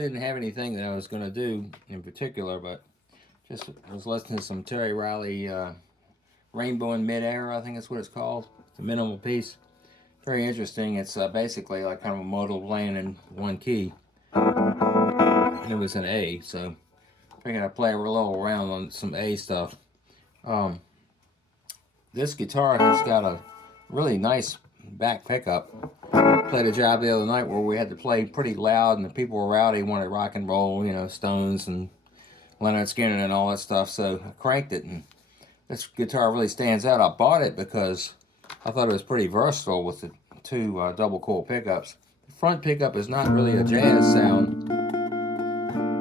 really didn't have anything that I was going to do in particular, but just was listening to some Terry Riley Rainbow in Midair, I think that's what it's called. It's a minimal piece. Very interesting. It's basically like kind of a modal playing in one key. And it was an A, so I figured I'd play a little around on some A stuff. This guitar has got a really nice back pickup. Played a job the other night where we had to play pretty loud and the people were rowdy, wanted rock and roll, you know, Stones and Leonard Skinner and all that stuff, so I cranked it, and this guitar really stands out. I bought it because I thought it was pretty versatile with the two double coil pickups. The front pickup is not really a jazz sound,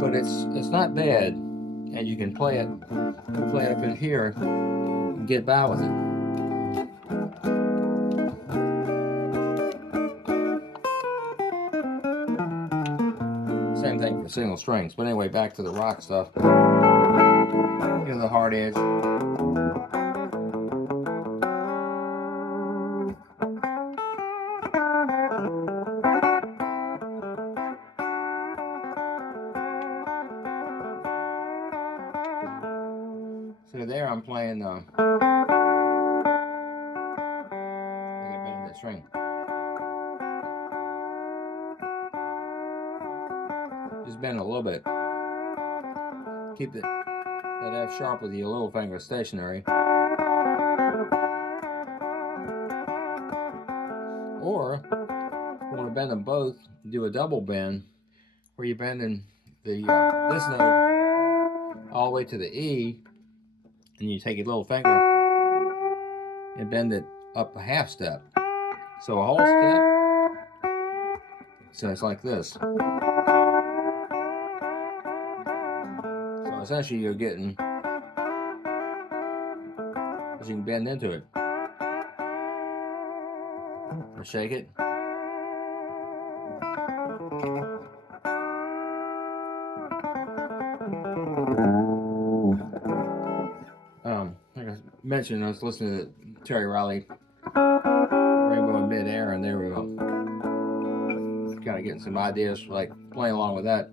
but it's not bad, and you can play it up in here and get by with it. Same thing for single strings. But anyway, back to the rock stuff. You know, the hard edge. So there I'm playing I got better that string. Just bend a little bit. Keep that F sharp with your little finger stationary. Or if you want to bend them both, do a double bend where you're bending the this note all the way to the E, and you take your little finger and bend it up a half step. So a whole step. So it's like this. So essentially you're getting, as you can bend into it. Or shake it. Like I mentioned, I was listening to Terry Riley Rainbow in Midair, and they were kind of getting some ideas, like playing along with that.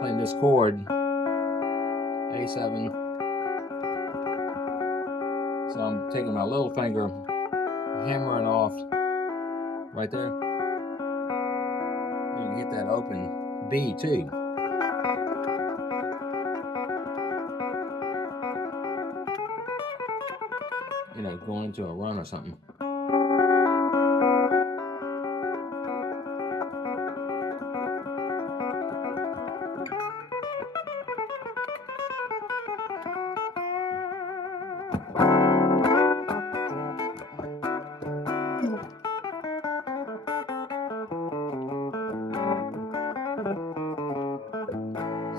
Playing this chord, A7. So I'm taking my little finger, hammering off right there. And you can hit that open B too. You know, going into a run or something.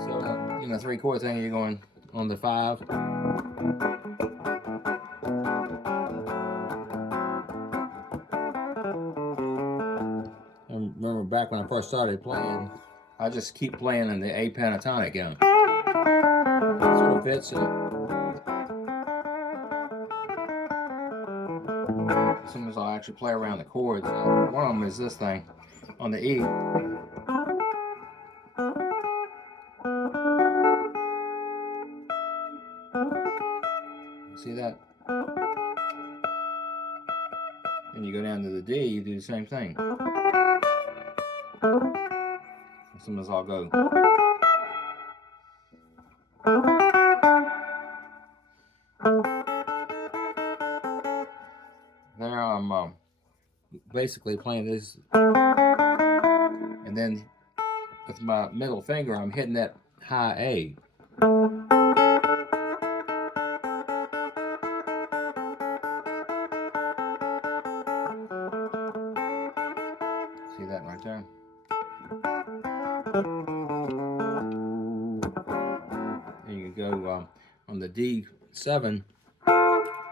So, you know, 3/4 thing, you're going on the 5. I remember back when I first started playing, I just keep playing in the A pentatonic, you know. It sort of fits it. Sometimes I'll actually play around the chords. One of them is this thing on the E. See that? And you go down to the D, you do the same thing. Sometimes I'll go. There I'm basically playing this, and then with my middle finger I'm hitting that high A. See that right there? And you can go on the D7,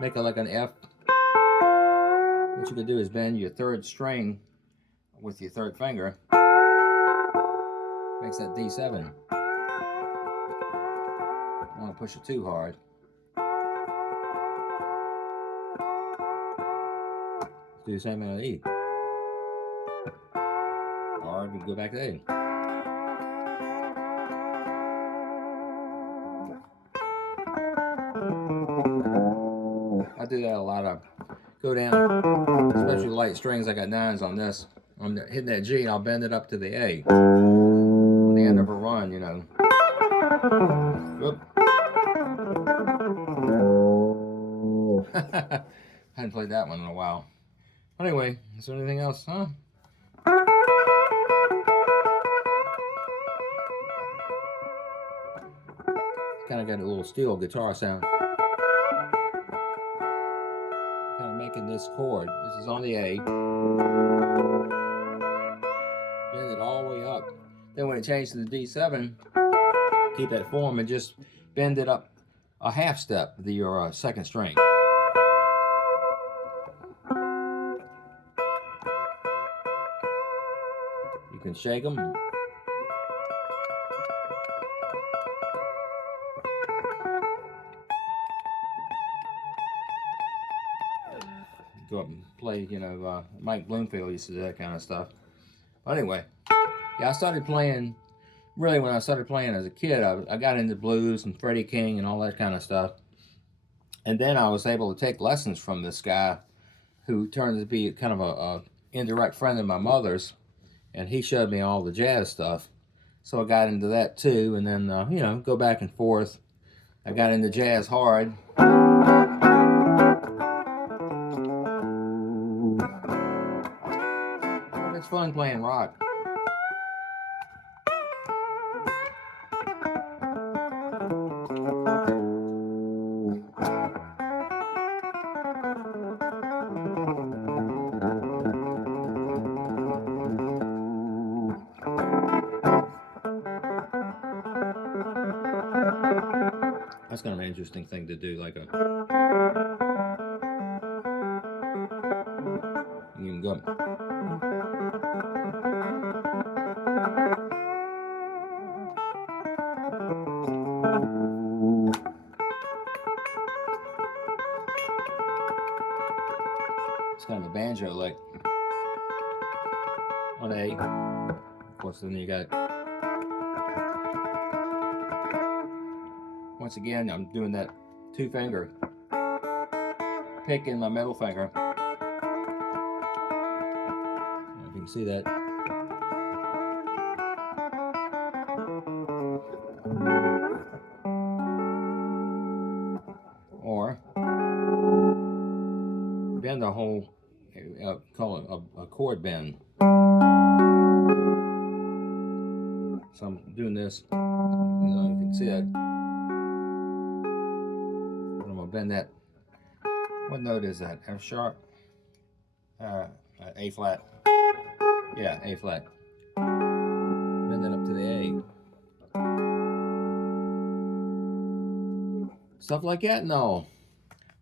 make it like an F. What you can do is bend your third string with your third finger. Makes that D7. Don't want to push it too hard. Do the same on the E. Or you can go back to A. lot of go down, especially light strings. I got 9's on this. I'm hitting that G and I'll bend it up to the A on the end of a run, you know. Whoop. Hadn't played that one in a while. Anyway, is there anything else? Huh? Kind of got a little steel guitar sound. Kind of making this chord. This is on the A. Bend it all the way up. Then when it changes to the D7, keep that form and just bend it up a half step to your second string. You can shake them. Go up and play, you know, Mike Bloomfield used to do that kind of stuff. But anyway, yeah, I started playing, really when I started playing as a kid, I got into blues and Freddie King and all that kind of stuff. And then I was able to take lessons from this guy who turned to be kind of a indirect friend of my mother's. And he showed me all the jazz stuff. So I got into that too. And then, you know, go back and forth. I got into jazz hard. It's fun playing rock. That's kind of an interesting thing to do, like a... You can go... It's kind of a banjo, like... on A. Of course, then you got... Once again, I'm doing that 2-finger pick in my middle finger. If you can see that. Or bend the whole, call it a chord bend. So I'm doing this, you know, you can see that. I'm gonna bend that. What note is that? F sharp? A flat. Yeah, A flat. Bend that up to the A. Stuff like that? No.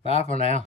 Bye for now.